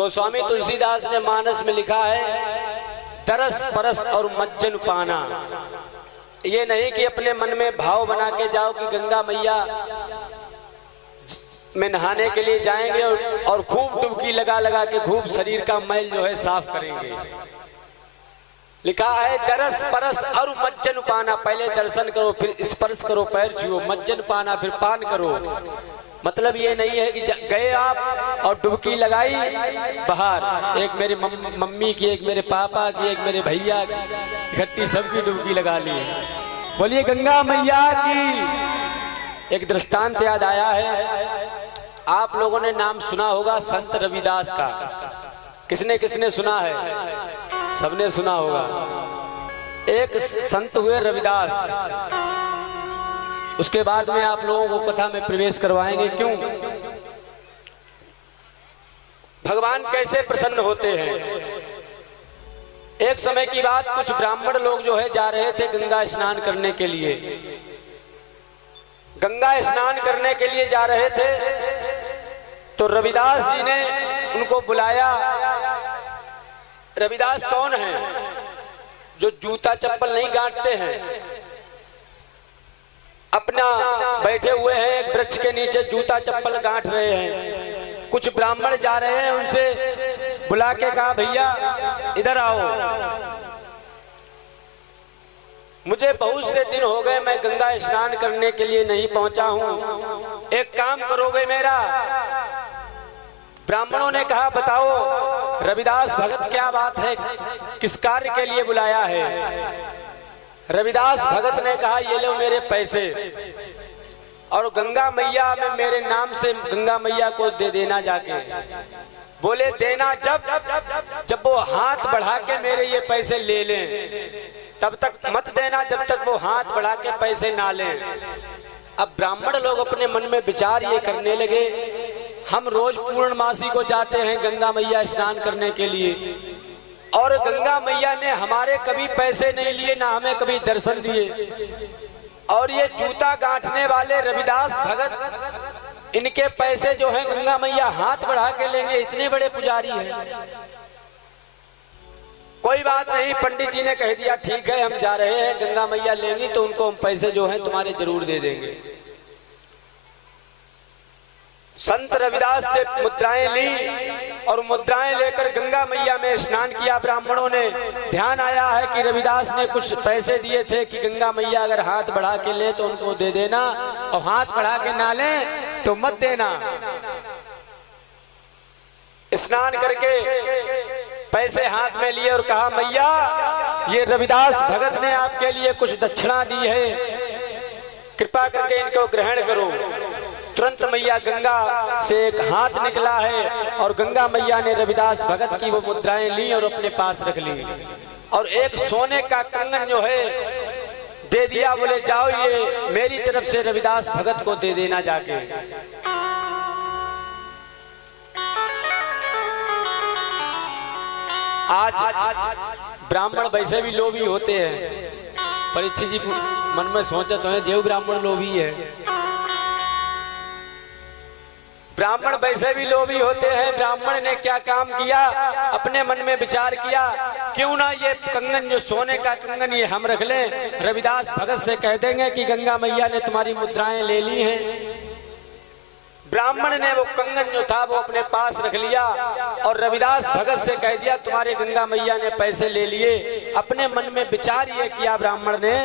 गोस्वामी तुलसीदास ने मानस में लिखा है, तरस परस और मज्जन पाना। ये नहीं कि अपने मन में भाव बना के जाओ कि गंगा मैया में नहाने के लिए जाएंगे और खूब डुबकी लगा लगा के खूब शरीर का मैल जो है साफ करेंगे। लिखा है दरस परस और मज्जन पाना। पहले दर्शन करो, फिर स्पर्श करो, पैर छुओ, मज्जन पाना, फिर पान करो। मतलब ये नहीं है कि गए आप और डुबकी लगाई बाहर, एक मेरी मम्मी की, एक मेरे पापा की, एक मेरे भैया की, इकट्ठी सबकी डुबकी लगा ली। बोलिए गंगा मैया की। एक दृष्टांत याद आया है, आप लोगों ने नाम सुना होगा संत रविदास का। किसने किसने सुना है? सबने सुना होगा। एक संत हुए रविदास। उसके बाद में आप लोगों को कथा में प्रवेश करवाएंगे। क्यों? भगवान कैसे प्रसन्न होते हैं। एक समय की बात, कुछ ब्राह्मण लोग जो है जा रहे थे गंगा स्नान करने के लिए। गंगा स्नान करने के लिए जा रहे थे तो रविदास जी ने उनको बुलाया। रविदास कौन है? जो जूता चप्पल नहीं गांठते हैं। अपना बैठे हुए हैं एक वृक्ष के नीचे, जूता चप्पल गांठ रहे हैं। कुछ ब्राह्मण जा रहे हैं, उनसे बुला के कहा, भैया इधर आओ, मुझे बहुत से दिन हो गए मैं गंगा स्नान करने के लिए नहीं पहुंचा हूं, एक काम करोगे मेरा? ब्राह्मणों ने कहा, बताओ रविदास भगत क्या बात है, किस कार्य के लिए बुलाया है? रविदास भगत ने कहा, ये लो मेरे पैसे और गंगा मैया में मेरे नाम से गंगा मैया को दे देना जाके। बोले देना जब वो हाथ बढ़ा के मेरे ये पैसे ले लें, तब तक मत देना जब तक वो हाथ बढ़ा के पैसे ना लें। अब ब्राह्मण लोग अपने मन में विचार ये करने लगे, हम रोज पूर्णमासी को जाते हैं गंगा मैया स्नान करने के लिए और गंगा मैया ने हमारे कभी पैसे नहीं लिए, ना हमें कभी दर्शन दिए, और ये जूता गांठने वाले रविदास भगत, इनके पैसे जो हैं गंगा मैया हाथ बढ़ा के लेंगे, इतने बड़े पुजारी हैं। कोई बात नहीं, पंडित जी ने कह दिया ठीक है हम जा रहे हैं, गंगा मैया लेंगी तो उनको हम पैसे जो हैं तुम्हारे जरूर दे देंगे। संत रविदास से मुद्राएं ली और मुद्राएं लेकर गंगा मैया में स्नान किया। ब्राह्मणों ने ध्यान आया है कि रविदास ने कुछ पैसे दिए थे कि गंगा मैया अगर हाथ बढ़ा के ले तो उनको दे देना और हाथ बढ़ा के ना ले तो मत देना। स्नान करके पैसे हाथ में लिए और कहा, मैया ये रविदास भगत ने आपके लिए कुछ दक्षिणा दी है, कृपा करके इनको ग्रहण करो। तुरंत मैया गंगा से एक हाथ निकला है और गंगा मैया ने रविदास भगत की वो मुद्राएं ली और अपने पास रख ली और एक सोने का कंगन जो है दे दिया। बोले जाओ ये मेरी तरफ से रविदास भगत को दे देना जाके। आज ब्राह्मण वैसे भी लोभी होते हैं। परीक्षित जी मन में सोचे तो है जेव ब्राह्मण लोभी है। ब्राह्मण वैसे भी लोभी होते हैं। ब्राह्मण ने क्या काम किया, अपने मन में विचार किया, क्यों ना ये कंगन जो सोने का कंगन ये हम रख लें, रविदास भगत से कह देंगे कि गंगा मैया ने तुम्हारी मुद्राएं ले ली हैं। ब्राह्मण ने वो कंगन जो था वो अपने पास रख लिया और रविदास भगत से कह दिया तुम्हारे गंगा मैया ने पैसे ले लिए। अपने मन में विचार ये किया ब्राह्मण ने,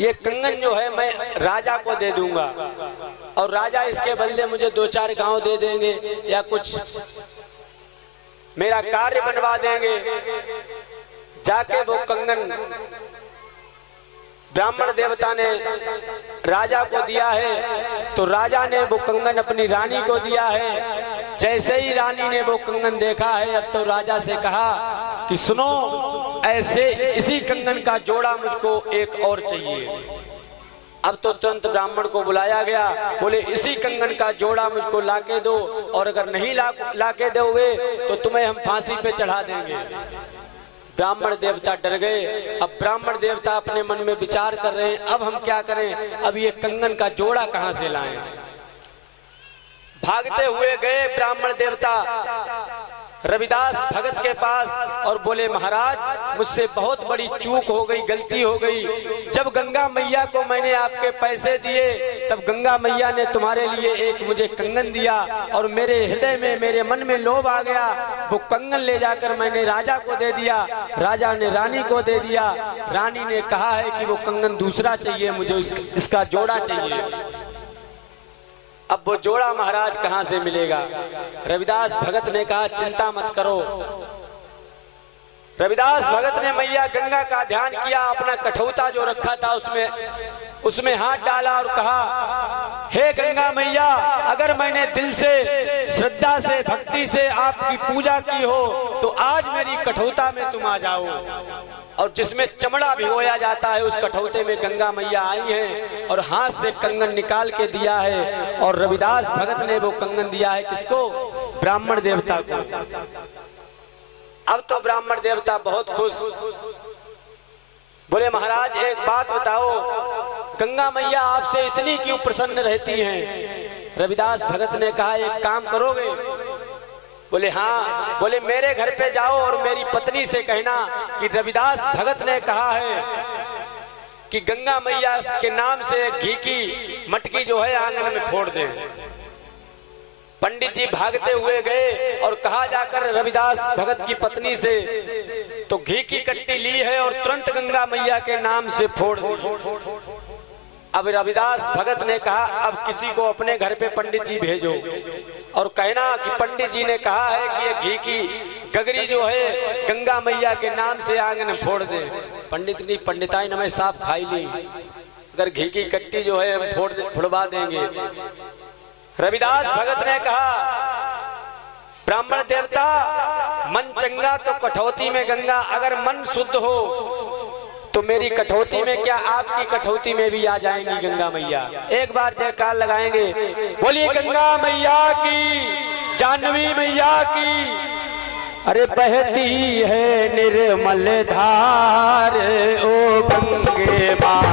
ये कंगन जो है मैं राजा को दे दूंगा और राजा इसके बदले मुझे 2-4 गांव दे देंगे या कुछ मेरा कार्य बनवा देंगे। जाके वो कंगन ब्राह्मण देवता ने राजा को दिया है तो राजा ने वो कंगन अपनी रानी को दिया है। जैसे ही रानी ने वो कंगन देखा है, अब तो राजा से कहा कि सुनो, ऐसे इसी कंगन का जोड़ा मुझको एक और चाहिए। अब तो तुरंत ब्राह्मण को बुलाया गया। बोले इसी कंगन का जोड़ा मुझको लाके दो और अगर नहीं लाके दोगे तो तुम्हें हम फांसी पे चढ़ा देंगे। ब्राह्मण देवता डर गए। अब ब्राह्मण देवता अपने मन में विचार कर रहे हैं, अब हम क्या करें, अब ये कंगन का जोड़ा कहां से लाएं। भागते हुए गए ब्राह्मण देवता रविदास भगत के पास और बोले महाराज मुझसे बहुत बड़ी चूक हो गई, गलती हो गई। जब गंगा मैया को मैंने आपके पैसे दिए तब गंगा मैया ने तुम्हारे लिए एक मुझे कंगन दिया और मेरे हृदय में, मेरे मन में लोभ आ गया। वो कंगन ले जाकर मैंने राजा को दे दिया, राजा ने रानी को दे दिया। रानी ने कहा है कि वो कंगन दूसरा चाहिए, मुझे इसका जोड़ा चाहिए। अब वो जोड़ा महाराज कहां से मिलेगा? रविदास भगत ने कहा चिंता मत करो। रविदास भगत ने मैया गंगा का ध्यान किया, अपना कठौता जो रखा था उसमें हाथ डाला और कहा हे गंगा मैया, अगर मैंने दिल से, श्रद्धा से, भक्ति से आपकी पूजा की हो तो आज मेरी कठौता में तुम आ जाओ। और जिसमें चमड़ा भिगोया जाता है उस कठौते में गंगा मैया आई हैं और हाथ से कंगन निकाल के दिया है। और रविदास भगत ने वो कंगन दिया है किसको? ब्राह्मण देवता को। अब तो ब्राह्मण देवता बहुत खुश, बोले महाराज एक बात बताओ, गंगा मैया आपसे इतनी क्यों प्रसन्न रहती हैं? रविदास भगत ने कहा एक काम करोगे? बोले हाँ। बोले मेरे घर पे जाओ और मेरी पत्नी से कहना कि रविदास भगत ने कहा है कि गंगा मैया के नाम से घी की मटकी जो है आंगन में फोड़ दे। पंडित जी भागते हुए गए और कहा जाकर रविदास भगत की पत्नी से, तो घी की कट्टी ली है और तुरंत गंगा मैया के नाम से फोड़ दी। अब रविदास भगत ने कहा अब किसी को अपने घर पे पंडित जी भेजो और कहना कि पंडित जी ने कहा है कि ये घी की गगरी जो है गंगा मैया के नाम से आंगन में फोड़ दे। पंडिताई ने साफ खाई ली, अगर घी की कट्टी जो है हम फोड़वा देंगे। रविदास भगत ने कहा ब्राह्मण देवता मन चंगा तो कठौती में गंगा, अगर मन शुद्ध हो तो मेरी कठौती में क्या आपकी कठौती में भी आ जाएंगी गंगा मैया। एक बार जयकार लगाएंगे, बोलिए गंगा मैया की, जाह्नवी मैया की। अरे बहती है निर्मल धार ओ गंगे माँ।